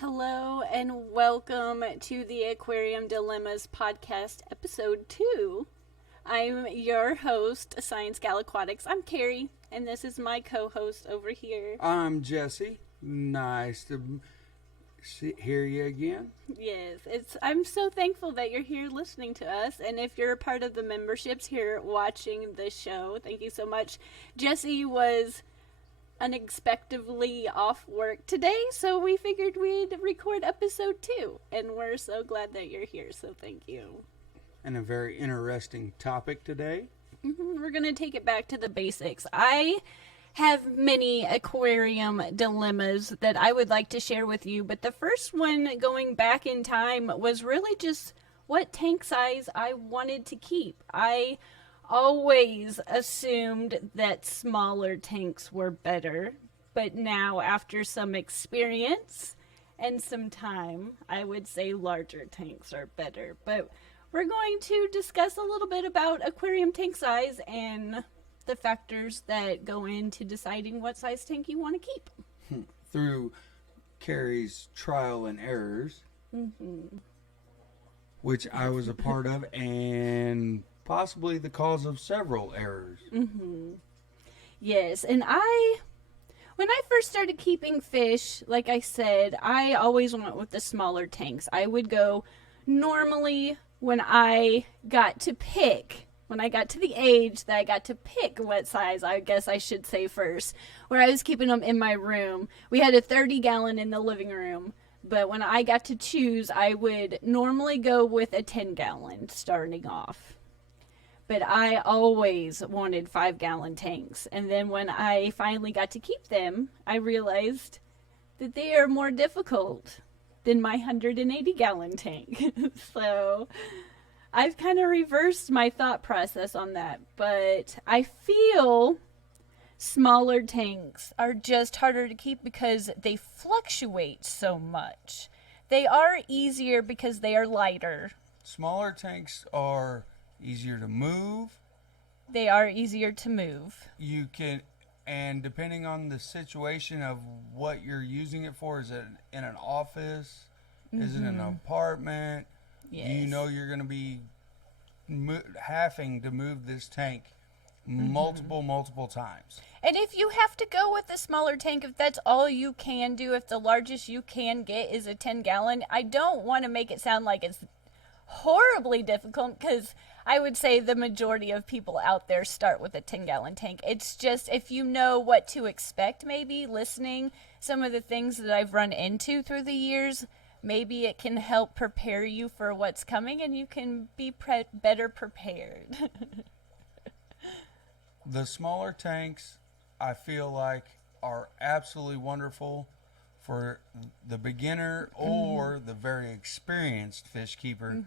Hello and welcome to the Aquarium Dilemmas podcast, episode 2. I'm your host, ScienceGal Aquatics. I'm Kerri, and this is my co-host over here. I'm Jesse. Nice to hear you again. Yes, I'm so thankful that you're here listening to us, and if you're a part of the memberships here watching the show, thank you so much. Jesse was unexpectedly off work today, so we figured we'd record episode 2, and we're so glad that you're here, so thank you. And a very interesting topic today. We're gonna take it back to the basics. I have many aquarium dilemmas that I would like to share with you, but the first one, going back in time, was really just what tank size I wanted to keep. I always assumed that smaller tanks were better, but now after some experience and some time, I would say larger tanks are better. But we're going to discuss a little bit about aquarium tank size and the factors that go into deciding what size tank you want to keep. Through Kerri's trial and errors, which I was a part of, and possibly the cause of several errors. Yes, and when I first started keeping fish, like I said, I always went with the smaller tanks. I would go normally when I got to the age that I got to pick what size, I guess I should say first, where I was keeping them in my room. We had a 30-gallon in the living room, but when I got to choose, I would normally go with a 10-gallon starting off. But I always wanted 5-gallon tanks. And then when I finally got to keep them, I realized that they are more difficult than my 180-gallon tank. So I've kind of reversed my thought process on that. But I feel smaller tanks are just harder to keep because they fluctuate so much. They are easier because they are lighter. Smaller tanks are easier to move. They are easier to move. You can, and depending on the situation of what you're using it for, is it in an office? Is it in an apartment? Yes. You know you're going to be having to move this tank multiple times. And if you have to go with a smaller tank, if that's all you can do, if the largest you can get is a 10-gallon, I don't want to make it sound like it's horribly difficult, because I would say the majority of people out there start with a 10-gallon tank. It's just, if you know what to expect, maybe listening some of the things that I've run into through the years, maybe it can help prepare you for what's coming and you can be better prepared. The smaller tanks, I feel like, are absolutely wonderful for the beginner or the very experienced fish keeper.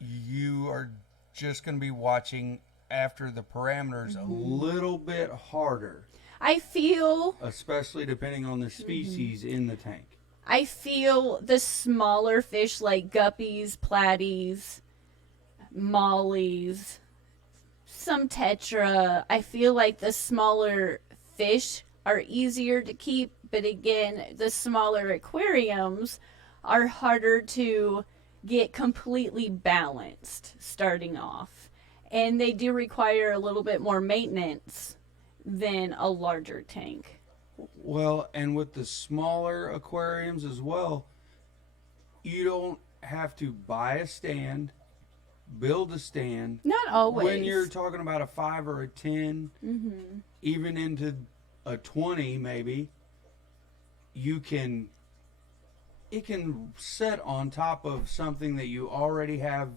You are just going to be watching after the parameters a little bit harder. I feel, especially depending on the species in the tank. I feel the smaller fish like guppies, platies, mollies, some tetra, I feel like the smaller fish are easier to keep, but again, the smaller aquariums are harder to get completely balanced starting off. And they do require a little bit more maintenance than a larger tank. Well, and with the smaller aquariums as well, you don't have to buy a stand, build a stand. Not always. When you're talking about a 5 or a 10, even into a 20 maybe, it can set on top of something that you already have.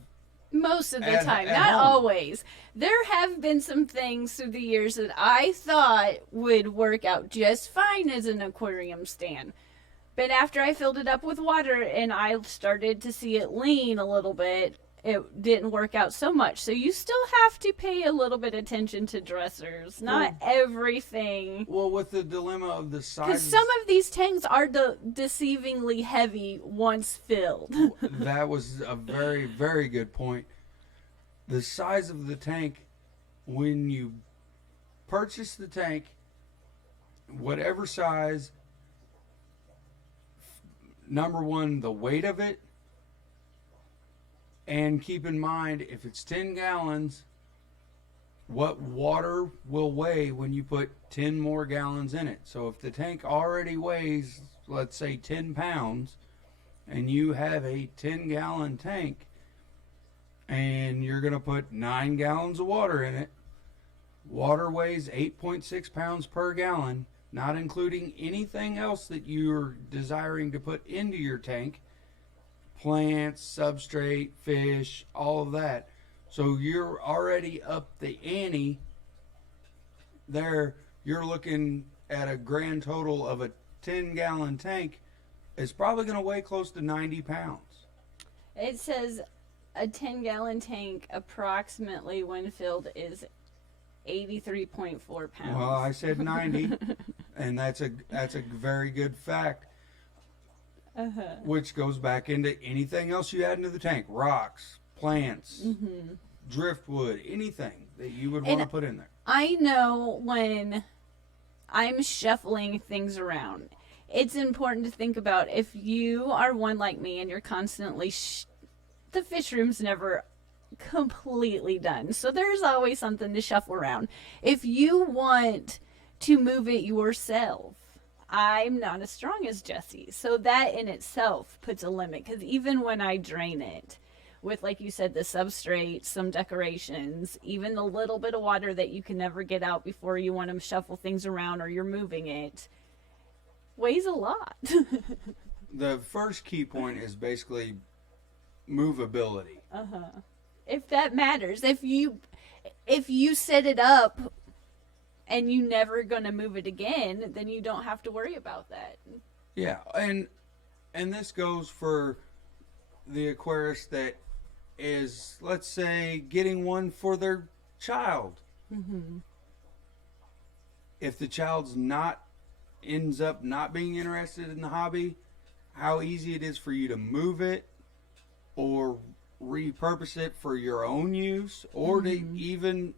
Most of the time, not always. There have been some things through the years that I thought would work out just fine as an aquarium stand. But after I filled it up with water and I started to see it lean a little bit, it didn't work out so much. So you still have to pay a little bit attention to dressers. Not everything. Well, with the dilemma of the size. Because some of these tanks are deceivingly heavy once filled. That was a very, very good point. The size of the tank, when you purchase the tank, whatever size, number one, the weight of it. And keep in mind, if it's 10 gallons, what water will weigh when you put 10 more gallons in it. So if the tank already weighs, let's say 10 pounds, and you have a 10-gallon tank, and you're going to put 9 gallons of water in it, water weighs 8.6 pounds per gallon, not including anything else that you're desiring to put into your tank, plants, substrate, fish, all of that. So you're already up the ante there. You're looking at a grand total of a 10-gallon tank. It's probably going to weigh close to 90 pounds. It says a 10-gallon tank approximately when filled is 83.4 pounds. Well, I said 90, and that's a very good fact. Which goes back into anything else you add into the tank. Rocks, plants, driftwood, anything that you would want to put in there. I know when I'm shuffling things around, it's important to think about if you are one like me and you're constantly... the fish room's never completely done. So there's always something to shuffle around. If you want to move it yourself, I'm not as strong as Jesse. So that in itself puts a limit. Because even when I drain it with, like you said, the substrate, some decorations, even the little bit of water that you can never get out before you want to shuffle things around or you're moving it, weighs a lot. The first key point is basically movability. If that matters. If you set it up and you never going to move it again, then you don't have to worry about that. Yeah, and this goes for the aquarist that is, let's say, getting one for their child. If the child's ends up not being interested in the hobby, how easy it is for you to move it or repurpose it for your own use, or to even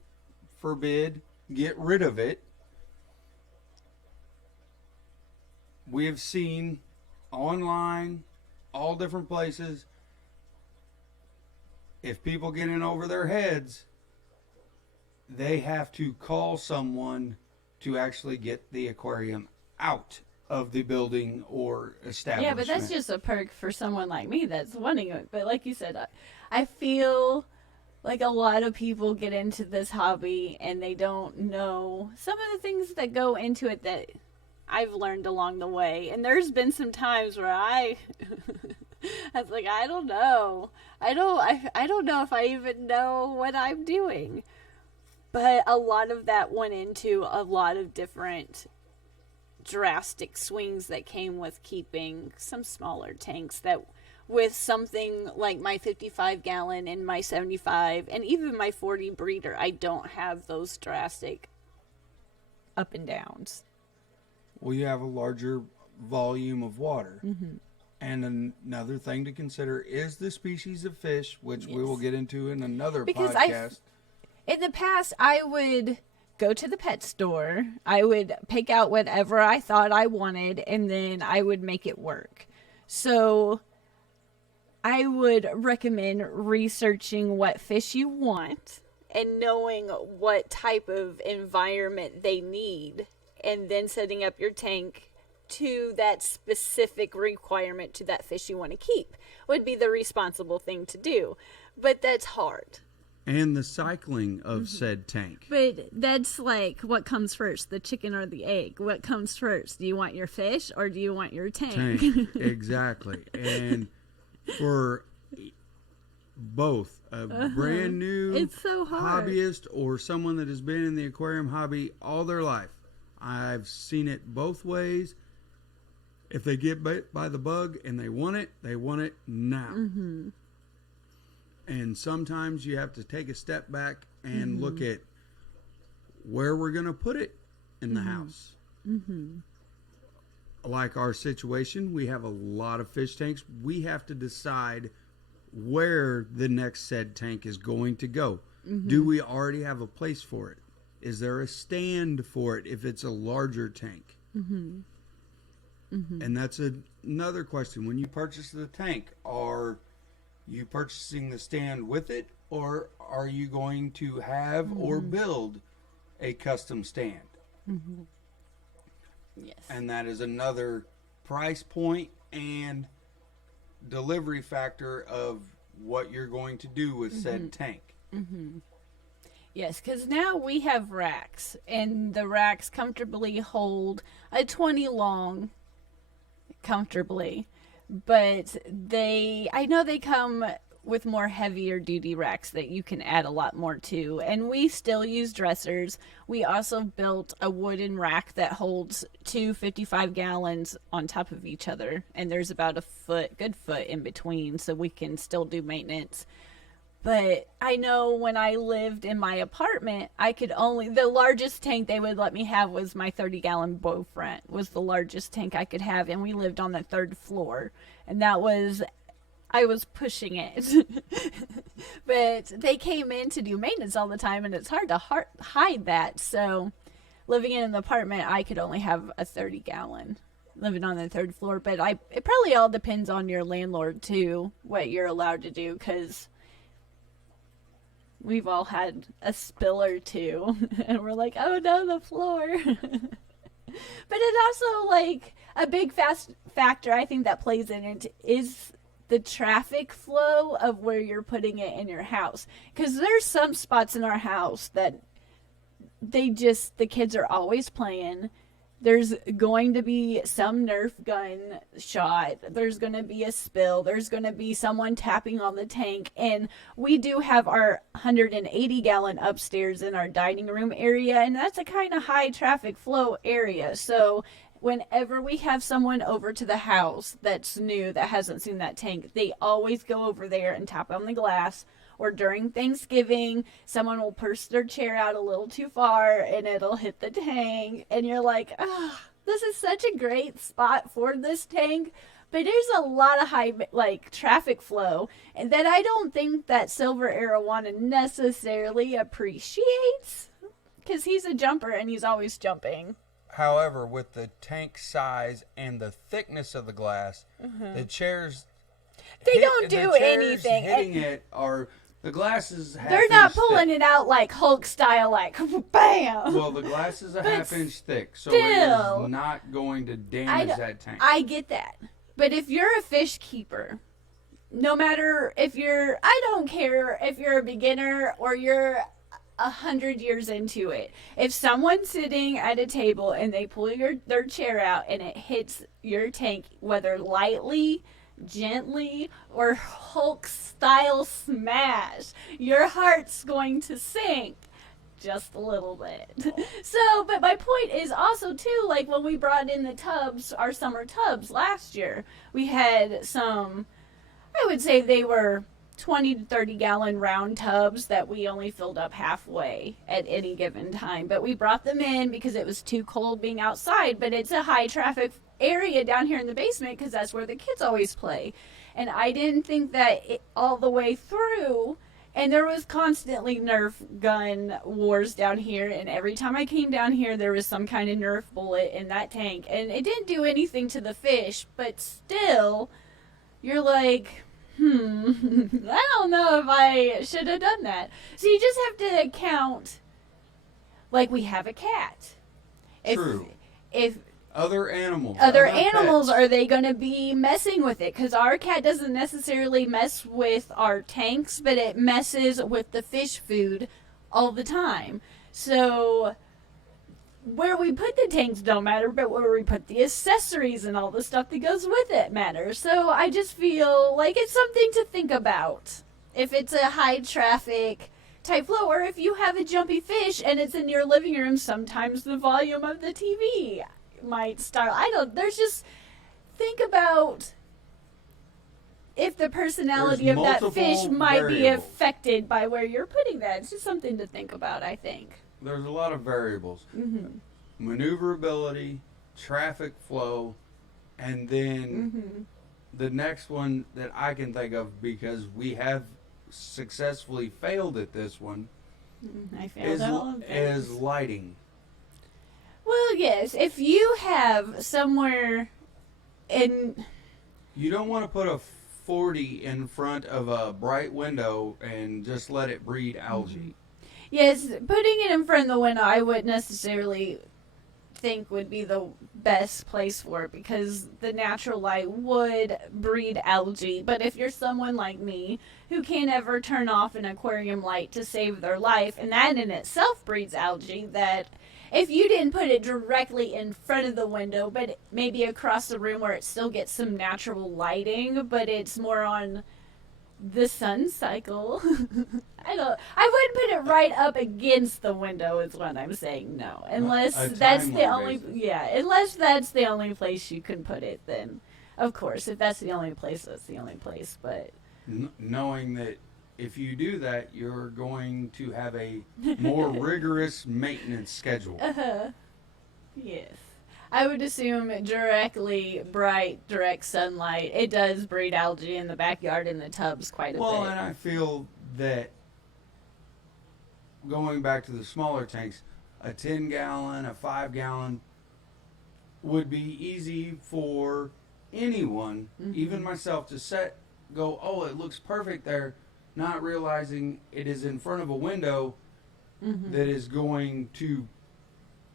forbid get rid of it. We have seen online, all different places, if people get in over their heads, they have to call someone to actually get the aquarium out of the building or establishment. Yeah, but that's just a perk for someone like me that's wanting it. But like you said, I feel like a lot of people get into this hobby and they don't know some of the things that go into it that I've learned along the way. And there's been some times where I was like, I don't know. I don't know if I even know what I'm doing. But a lot of that went into a lot of different drastic swings that came with keeping some smaller tanks, that with something like my 55 gallon and my 75 and even my 40 breeder, I don't have those drastic up and downs. Well, you have a larger volume of water. And another thing to consider is the species of fish, which we will get into in another podcast. In the past, I would go to the pet store. I would pick out whatever I thought I wanted, and then I would make it work. So I would recommend researching what fish you want and knowing what type of environment they need, and then setting up your tank to that specific requirement to that fish you want to keep would be the responsible thing to do. But that's hard. And the cycling of said tank. But that's like, what comes first, the chicken or the egg? What comes first? Do you want your fish or do you want your tank? Exactly. And for both a brand new it's so hard. hobbyist or someone that has been in the aquarium hobby all their life, I've seen it both ways. If they get bit by the bug and they want it now. And sometimes you have to take a step back and look at where we're going to put it in the house. Like our situation, we have a lot of fish tanks. We have to decide where the next said tank is going to go. Do we already have a place for it? Is there a stand for it if it's a larger tank? And that's another question. When you purchase the tank, are you purchasing the stand with it, or are you going to have or build a custom stand? Yes. And that is another price point and delivery factor of what you're going to do with said tank. Yes, because now we have racks, and the racks comfortably hold a 20 long, comfortably. But I know they come with more heavier duty racks that you can add a lot more to. And we still use dressers. We also built a wooden rack that holds two 55 gallons on top of each other. And there's about a good foot in between, so we can still do maintenance. But I know when I lived in my apartment, the largest tank they would let me have was my 30-gallon bow front, was the largest tank I could have. And we lived on the 3rd floor. And I was pushing it. But they came in to do maintenance all the time, and it's hard to hide that. So living in an apartment, I could only have a 30-gallon living on the 3rd floor. But it probably all depends on your landlord, too, what you're allowed to do, because we've all had a spill or two, and we're like, oh no, the floor. But it also, like, a big factor I think that plays in it is the traffic flow of where you're putting it in your house. Because there's some spots in our house that the kids are always playing. There's going to be some Nerf gun shot. There's going to be a spill. There's going to be someone tapping on the tank. And we do have our 180-gallon upstairs in our dining room area. And that's a kind of high traffic flow area. So whenever we have someone over to the house that's new, that hasn't seen that tank, they always go over there and tap on the glass. Or during Thanksgiving, someone will push their chair out a little too far and it'll hit the tank. And you're like, oh, this is such a great spot for this tank. But there's a lot of high, like, traffic flow. And that I don't think that Silver Arowana necessarily appreciates. Because he's a jumper and he's always jumping. However, with the tank size and the thickness of the glass, the chairs... They don't do anything. Hitting it are... The glasses they're not pulling it out like Hulk style, like bam. Well, the glass is a half-inch thick, so still, it is not going to damage that tank. I get that. But if you're a fish keeper, no matter I don't care if you're a beginner or you're 100 years into it. If someone's sitting at a table and they pull their chair out and it hits your tank, whether lightly, gently, or Hulk style smash, your heart's going to sink just a little bit. So, but my point is also too, like when we brought in the tubs, our summer tubs last year, we had some, I would say they were 20 to 30 gallon round tubs that we only filled up halfway at any given time. But we brought them in because it was too cold being outside, but it's a high traffic area down here in the basement because that's where the kids always play. And I didn't think that all the way through, and there was constantly Nerf gun wars down here, and every time I came down here there was some kind of Nerf bullet in that tank, and it didn't do anything to the fish, but still you're like, I don't know if I should have done that. So you just have to account, like we have a cat. True. If other animals. Are they going to be messing with it? Because our cat doesn't necessarily mess with our tanks, but it messes with the fish food all the time. So where we put the tanks don't matter, but where we put the accessories and all the stuff that goes with it matters. So I just feel like it's something to think about. If it's a high traffic type flow, or if you have a jumpy fish and it's in your living room, sometimes the volume of the TV might start. Think about if the personality of that fish might be affected by where you're putting that. It's just something to think about, I think. There's a lot of variables. Maneuverability, traffic flow, and then the next one that I can think of, because we have successfully failed at this one, is lighting. Well, yes, if you have somewhere And You don't want to put a 40 in front of a bright window and just let it breed algae. yes, putting it in front of the window, I wouldn't necessarily think would be the best place for it because the natural light would breed algae. But if you're someone like me who can't ever turn off an aquarium light to save their life, and that in itself breeds algae, that if you didn't put it directly in front of the window, but maybe across the room where it still gets some natural lighting, but it's more on the sun cycle. I wouldn't put it right up against the window is what I'm saying. No. Unless A that's the timely only basis. unless that's the only place you can put it, then of course, if that's the only place, that's the only place. But Knowing that if you do that, you're going to have a more rigorous maintenance schedule. yes. I would assume directly bright direct sunlight. It does breed algae in the backyard in the tubs quite a Well, bit. and I feel that going back to the smaller tanks, a 10 gallon, a 5 gallon would be easy for anyone, even myself, to go, oh, it looks perfect there, not realizing it is in front of a window that is going to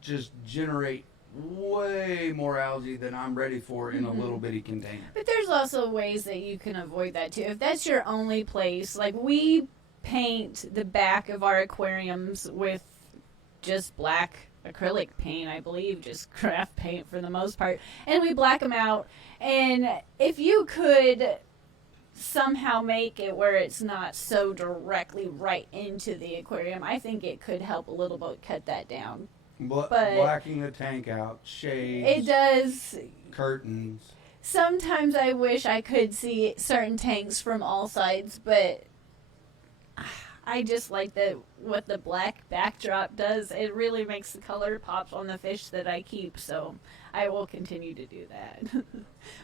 just generate way more algae than I'm ready for in a little bitty container. But there's also ways that you can avoid that too. If that's your only place, like we paint the back of our aquariums with just black acrylic paint, I believe, just craft paint for the most part, and we black them out. And if you could somehow make it where it's not so directly right into the aquarium, I think it could help a little bit cut that down. But Blacking the tank out, it shades, does. curtains. Sometimes I wish I could see certain tanks from all sides, but I just like that what the black backdrop does. It really makes the color pop on the fish that I keep, so I will continue to do that.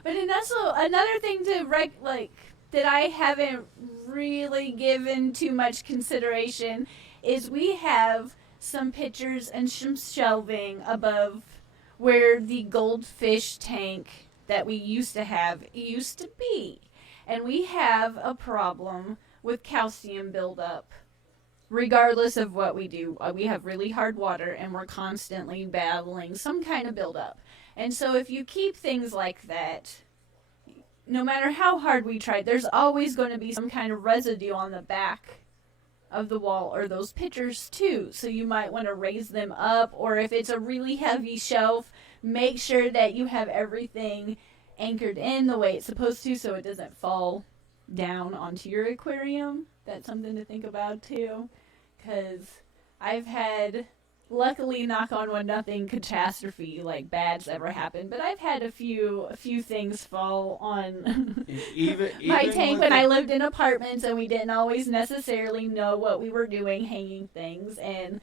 But and also another thing to that I haven't really given too much consideration is we have some pictures and some shelving above where the goldfish tank that we used to have used to be. And we have a problem with calcium buildup. Regardless of what we do, we have really hard water and we're constantly battling some kind of buildup. And so if you keep things like that, no matter how hard we try, there's always going to be some kind of residue on the back of the wall or those pictures too. So you might want to raise them up, or if it's a really heavy shelf, make sure that you have everything anchored in the way it's supposed to so it doesn't fall down onto your aquarium. That's something to think about too, because I've had, luckily, knock on wood, nothing catastrophe like bad's ever happened, but I've had a few things fall on my tank when I lived in apartments and we didn't always necessarily know what we were doing hanging things. And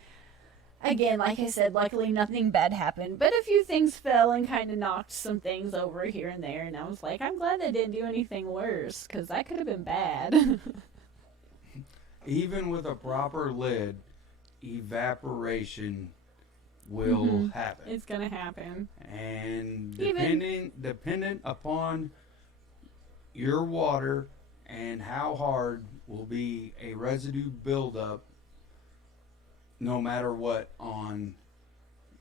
again, like I said, luckily nothing bad happened, but a few things fell and kind of knocked some things over here and there, and I was like, I'm glad they didn't do anything worse, because that could have been bad. Even with a proper lid, evaporation will happen. It's gonna happen. And Even dependent upon your water and how hard will be a residue buildup, no matter what, on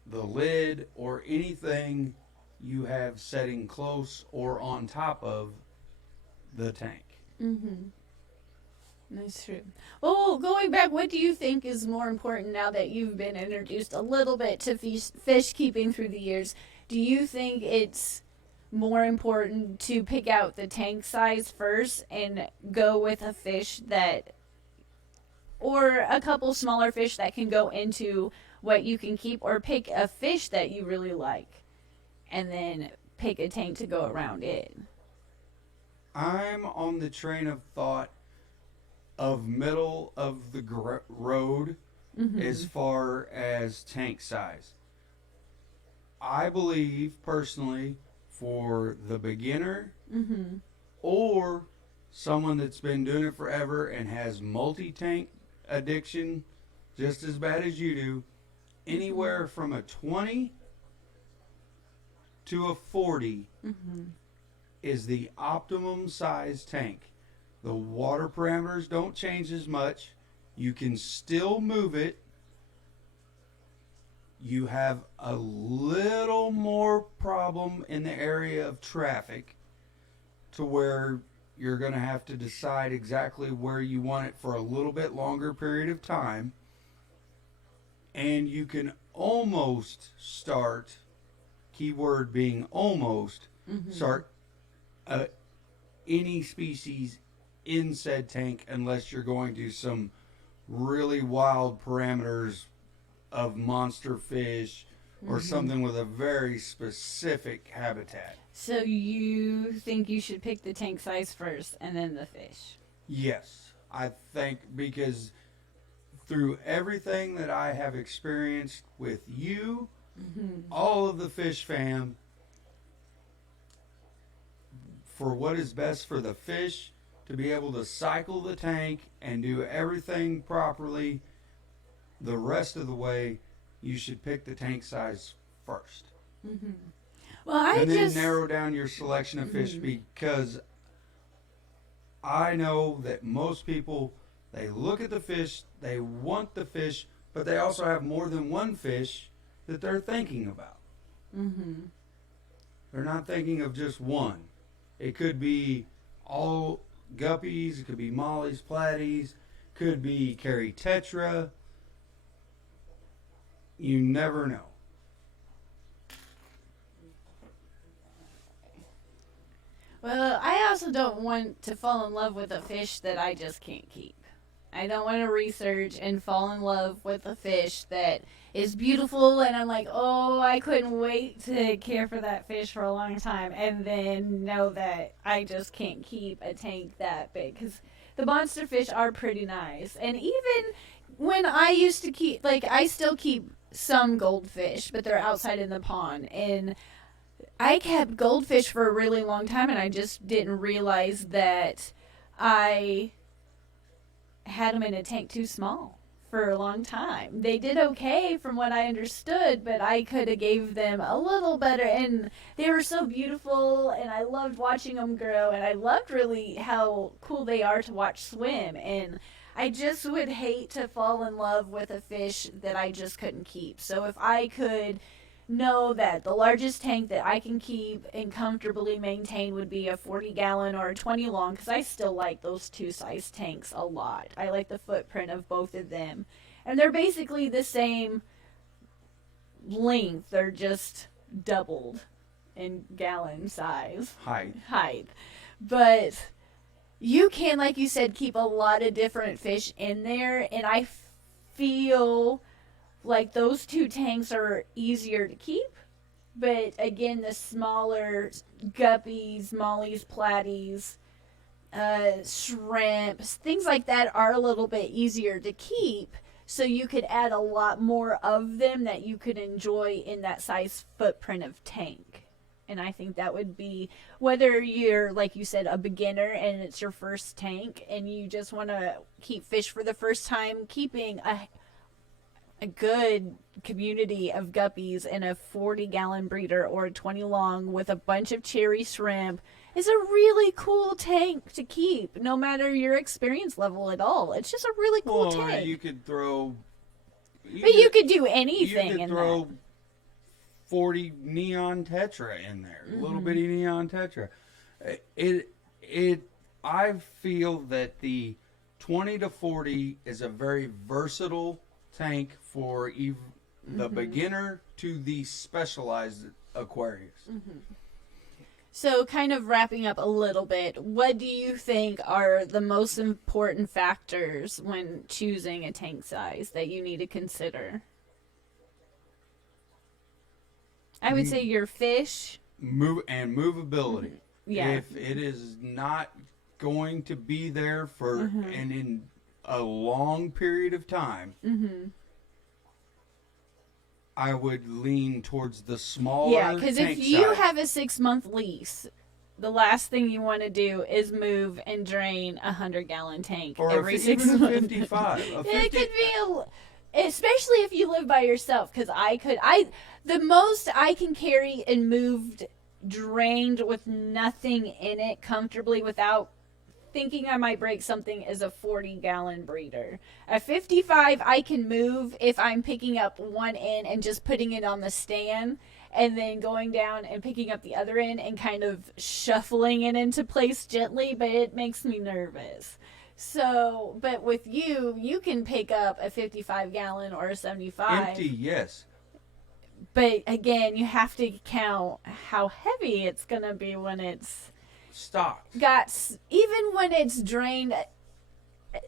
the lid or anything you have setting close or on top of the tank. That's true. Well, going back, what do you think is more important now that you've been introduced a little bit to fish keeping through the years? Do you think it's more important to pick out the tank size first and go with a fish that, or a couple smaller fish that can go into what you can keep, or pick a fish that you really like and then pick a tank to go around it? I'm on the train of thought of middle of the road as far as tank size. I believe personally for the beginner or someone that's been doing it forever and has multi-tank addiction just as bad as you do, anywhere from a 20 to a 40 is the optimum size tank. The water parameters don't change as much. You can still move it. You have a little more problem in the area of traffic to where you're going to have to decide exactly where you want it for a little bit longer period of time. And you can almost start, keyword being almost, start any species in said tank unless you're going to some really wild parameters of monster fish or something with a very specific habitat. So you think you should pick the tank size first and then the fish? Yes, I think because through everything that I have experienced with you, all of the fish fam, for what is best for the fish to be able to cycle the tank and do everything properly the rest of the way, you should pick the tank size first. Well, and then narrow down your selection of fish, because I know that most people, they look at the fish, they want the fish, but they also have more than one fish that they're thinking about. They're not thinking of just one. It could be all guppies, it could be mollies, platies, could be Kerri tetra. You never know. Well, I also don't want to fall in love with a fish that I just can't keep. I don't want to research and fall in love with a fish that is beautiful and I'm like, oh, I couldn't wait to care for that fish for a long time, and then know that I just can't keep a tank that big, because the monster fish are pretty nice. And even when I used to keep, like, I still keep some goldfish, but they're outside in the pond, and I kept goldfish for a really long time, and I just didn't realize that I had them in a tank too small for a long time. They did okay from what I understood, but I could have gave them a little better, and they were so beautiful, and I loved watching them grow, and I loved really how cool they are to watch swim, and I just would hate to fall in love with a fish that I just couldn't keep. So if I could know that the largest tank that I can keep and comfortably maintain would be a 40-gallon or a 20 long, because I still like those two size tanks a lot. I like the footprint of both of them. And they're basically the same length. They're just doubled in gallon size. Height. But you can, like you said, keep a lot of different fish in there, and I feel like those two tanks are easier to keep. But again, the smaller guppies, mollies, platies, shrimps, things like that are a little bit easier to keep. So you could add a lot more of them that you could enjoy in that size footprint of tank. And I think that would be, whether you're, like you said, a beginner and it's your first tank and you just want to keep fish for the first time, keeping a good community of guppies in a 40-gallon breeder or a 20 long with a bunch of cherry shrimp is a really cool tank to keep, no matter your experience level at all. It's just a really cool tank. You could throw... You could do anything in there. You could throw 40 neon tetra in there, little bitty neon tetra. I feel that the 20 to 40 is a very versatile tank for the beginner to the specialized Aquarius. So, kind of wrapping up a little bit, what do you think are the most important factors when choosing a tank size that you need to consider? I would say your fish. Movability. Yeah. If it is not going to be there for and in a long period of time, I would lean towards the smaller tank size. Yeah, because if you have a 6-month lease, the last thing you want to do is move and drain a 100-gallon tank every 6 months. Or 55. It could be especially if you live by yourself, because the most I can carry and moved drained with nothing in it comfortably without thinking I might break something is a 40-gallon breeder. A 55 I can move if I'm picking up one end and just putting it on the stand and then going down and picking up the other end and kind of shuffling it into place gently, but it makes me nervous. So, but with you can pick up a 55-gallon or a 75. Empty, yes. But again, you have to count how heavy it's going to be when it's Stocked. even when it's drained,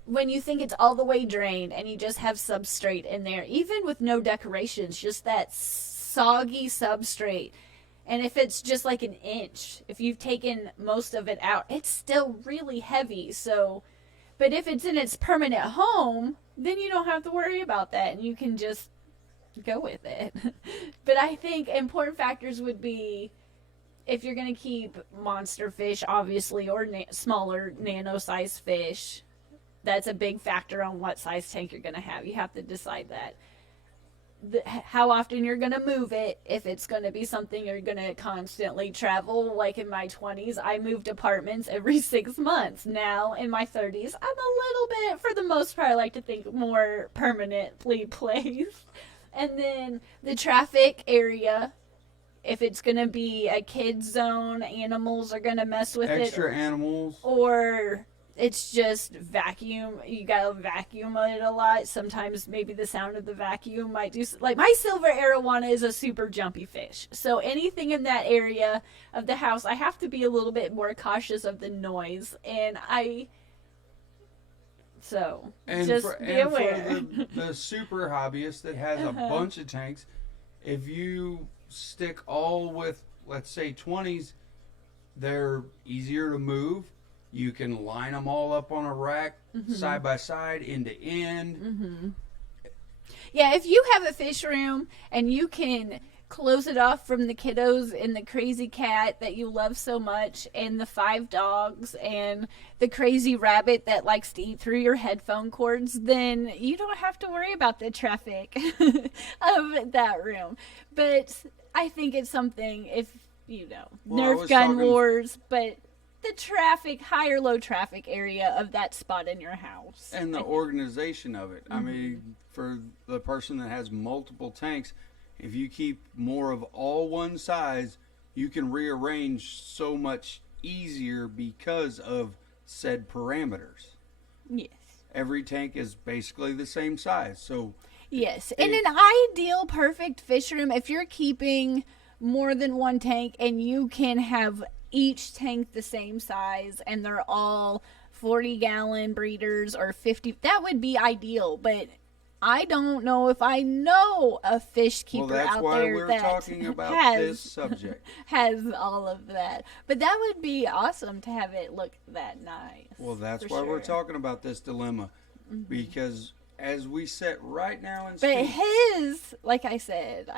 when you think it's all the way drained and you just have substrate in there, even with no decorations, just that soggy substrate. And if it's just like an inch, if you've taken most of it out, it's still really heavy. So, but if it's in its permanent home, then you don't have to worry about that and you can just go with it. But I think important factors would be, if you're going to keep monster fish, obviously, or smaller nano-sized fish, that's a big factor on what size tank you're going to have. You have to decide that. How often you're going to move it, if it's going to be something you're going to constantly travel. Like in my 20s, I moved apartments every 6 months. Now, in my 30s, I'm a little bit, for the most part, I like to think more permanently placed. And then the traffic area. If it's going to be a kid zone, animals are going to mess with Extra animals. Or it's just vacuum. You got to vacuum it a lot. Sometimes maybe the sound of the vacuum might do... Like my silver arowana is a super jumpy fish. So anything in that area of the house, I have to be a little bit more cautious of the noise. And just be aware. For the super hobbyist that has a bunch of tanks, if you stick all with, let's say, 20s, they're easier to move. You can line them all up on a rack, side by side, end to end. Yeah, if you have a fish room and you can close it off from the kiddos and the crazy cat that you love so much and the 5 dogs and the crazy rabbit that likes to eat through your headphone cords, then you don't have to worry about the traffic of that room. But I think it's something, if, Nerf gun wars, but the traffic, high or low traffic area of that spot in your house. And the organization of it. I mean, for the person that has multiple tanks, if you keep more of all one size, you can rearrange so much easier because of said parameters. Yes. Every tank is basically the same size. So yes. In an ideal perfect fish room, if you're keeping more than one tank and you can have each tank the same size and they're all 40-gallon breeders or 50, that would be ideal. But I don't know if I know a fish keeper out there that talking about this subject. Has all of that. But that would be awesome to have it look that nice. Well, that's why we're talking about this dilemma. Because as we sit right now and But his, like I said,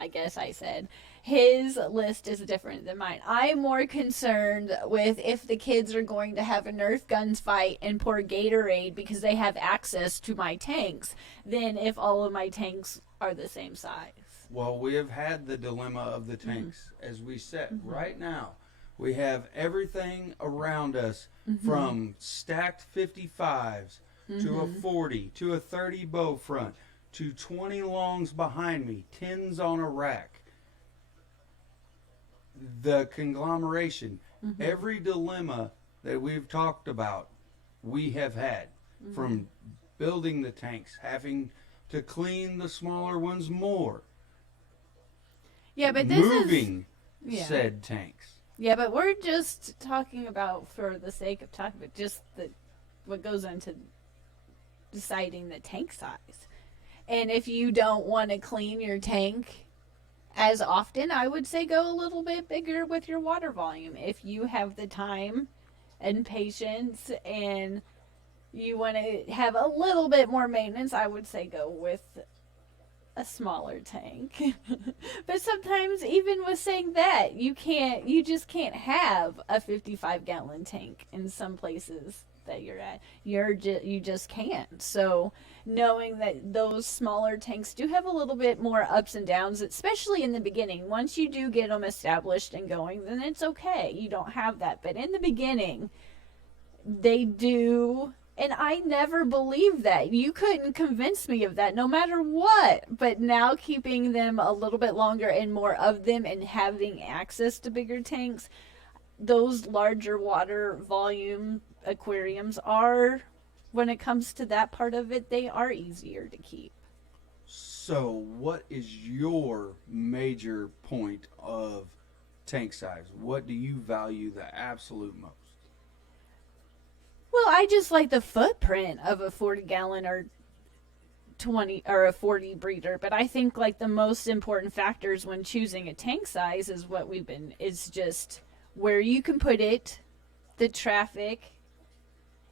I guess I said, his list is different than mine. I'm more concerned with if the kids are going to have a Nerf guns fight and pour Gatorade because they have access to my tanks than if all of my tanks are the same size. Well, we have had the dilemma of the tanks. As we sit right now, we have everything around us from stacked 55s to a 40 to a 30 bow front to 20 longs behind me, 10s on a rack. The conglomeration, every dilemma that we've talked about, we have had. From building the tanks, having to clean the smaller ones more. Yeah, but this moving is said tanks. Yeah, but we're just talking about, for the sake of talking about, just what goes into deciding the tank size. And if you don't want to clean your tank as often, I would say go a little bit bigger with your water volume. If you have the time and patience and you want to have a little bit more maintenance, I would say go with a smaller tank. But sometimes even with saying that, you just can't have a 55-gallon tank in some places that you're at. You just can't. So knowing that those smaller tanks do have a little bit more ups and downs, especially in the beginning. Once you do get them established and going, then it's okay. You don't have that. But in the beginning, they do. And I never believed that. You couldn't convince me of that no matter what. But now keeping them a little bit longer and more of them and having access to bigger tanks, those larger water volume aquariums are, when it comes to that part of it, they are easier to keep. So, what is your major point of tank size? What do you value the absolute most? Well, I just like the footprint of a 40-gallon or 20 or a 40 breeder, but I think like the most important factors when choosing a tank size is just where you can put it, the traffic,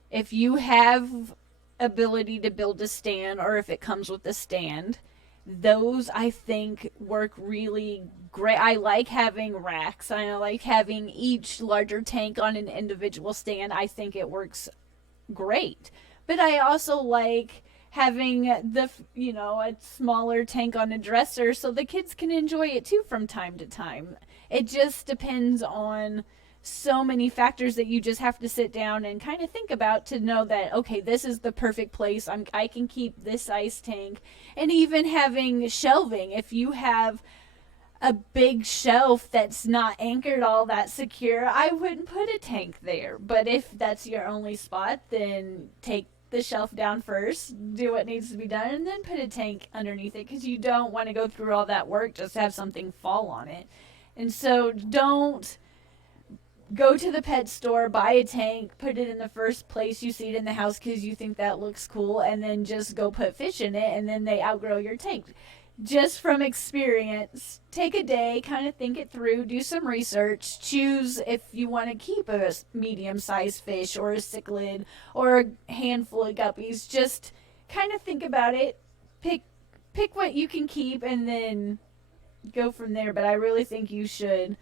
if you have ability to build a stand or if it comes with a stand. Those I think work really great. I like having racks. I like having each larger tank on an individual stand. I think it works great. But I also like having a smaller tank on a dresser so the kids can enjoy it too from time to time. It just depends on so many factors that you just have to sit down and kind of think about to know that, okay, this is the perfect place. I can keep this size tank. And even having shelving, if you have a big shelf that's not anchored all that secure, I wouldn't put a tank there. But if that's your only spot, then take the shelf down first, do what needs to be done, and then put a tank underneath it, because you don't want to go through all that work just to have something fall on it. And so don't go to the pet store, buy a tank, put it in the first place you see it in the house because you think that looks cool, and then just go put fish in it, and then they outgrow your tank. Just from experience, take a day, kind of think it through, do some research, choose if you want to keep a medium-sized fish or a cichlid or a handful of guppies. Just kind of think about it, pick what you can keep, and then go from there. But I really think you should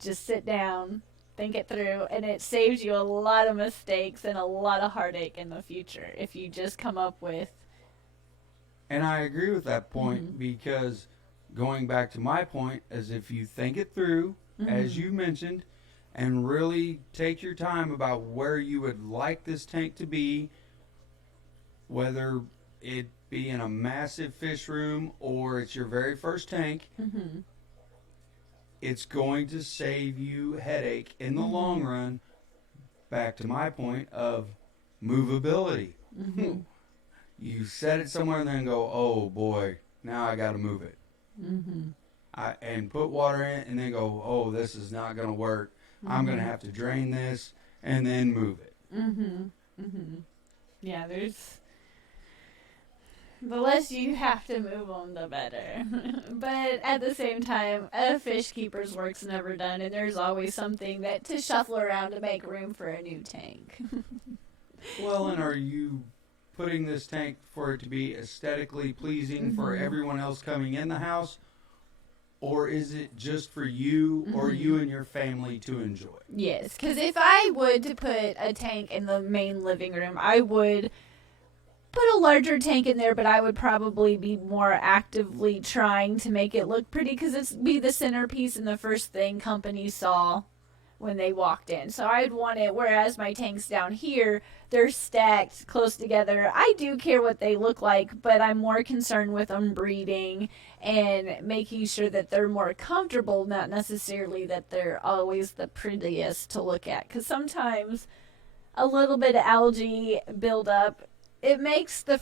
just sit down, think it through, and it saves you a lot of mistakes and a lot of heartache in the future if you just come up with. And I agree with that point, because going back to my point, is if you think it through, as you mentioned, and really take your time about where you would like this tank to be, whether it be in a massive fish room or it's your very first tank, it's going to save you headache in the long run. Back to my point of movability. You set it somewhere and then go, oh boy, now I got to move it. And put water in it and then go, oh, this is not going to work. I'm going to have to drain this and then move it. Yeah, the less you have to move them, the better. But at the same time, a fish keeper's work's never done, and there's always something to shuffle around to make room for a new tank. Well, and are you putting this tank for it to be aesthetically pleasing for everyone else coming in the house? Or is it just for you or you and your family to enjoy? Yes, because if I would to put a tank in the main living room, I would put a larger tank in there, but I would probably be more actively trying to make it look pretty, because it'd be the centerpiece and the first thing companies saw when they walked in. So I'd want it, whereas my tanks down here, they're stacked close together. I do care what they look like, but I'm more concerned with them breeding and making sure that they're more comfortable, not necessarily that they're always the prettiest to look at. Because sometimes a little bit of algae buildup, it makes the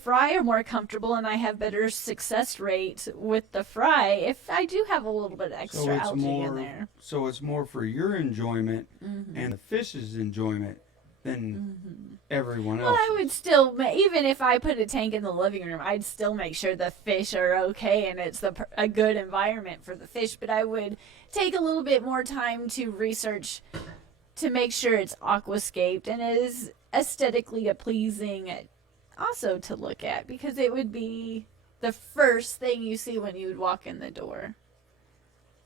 fry are more comfortable, and I have better success rate with the fry if I do have a little bit of extra algae in there. So it's more for your enjoyment and the fish's enjoyment than everyone else. Well, I would still, even if I put a tank in the living room, I'd still make sure the fish are okay and it's a good environment for the fish. But I would take a little bit more time to research to make sure it's aquascaped and it is aesthetically pleasing also to look at, because it would be the first thing you see when you would walk in the door.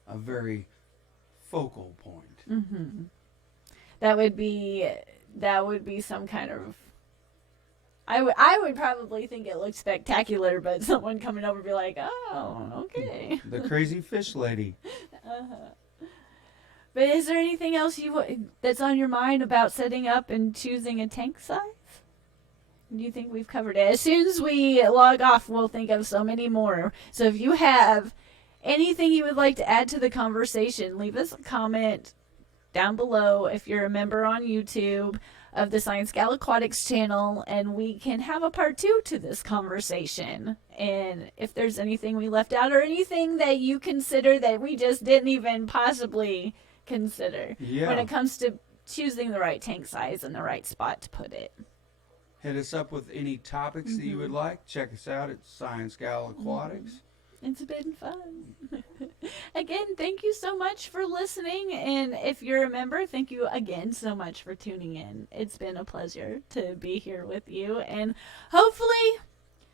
A very focal point. That would be some kind of I would probably think it looked spectacular, but someone coming over would be like, oh, okay. The crazy fish lady. But is there anything else that's on your mind about setting up and choosing a tank size? Do you think we've covered it? As soon as we log off, we'll think of so many more. So if you have anything you would like to add to the conversation, leave us a comment down below if you're a member on YouTube of the ScienceGal Aquatics channel, and we can have a part 2 to this conversation. And if there's anything we left out or anything that you consider that we just didn't even possibly consider when it comes to choosing the right tank size and the right spot to put it. Hit us up with any topics that you would like. Check us out at ScienceGal Aquatics. It's been fun. Again, thank you so much for listening. And if you're a member, thank you again so much for tuning in. It's been a pleasure to be here with you. And hopefully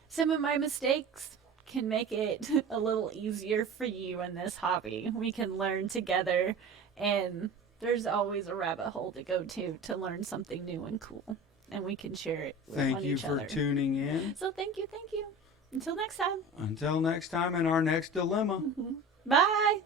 some of my mistakes can make it a little easier for you in this hobby. We can learn together. And there's always a rabbit hole to go to learn something new and cool. And we can share it with Thank you for tuning in. So thank you. Until next time. Until next time and our next dilemma. Bye.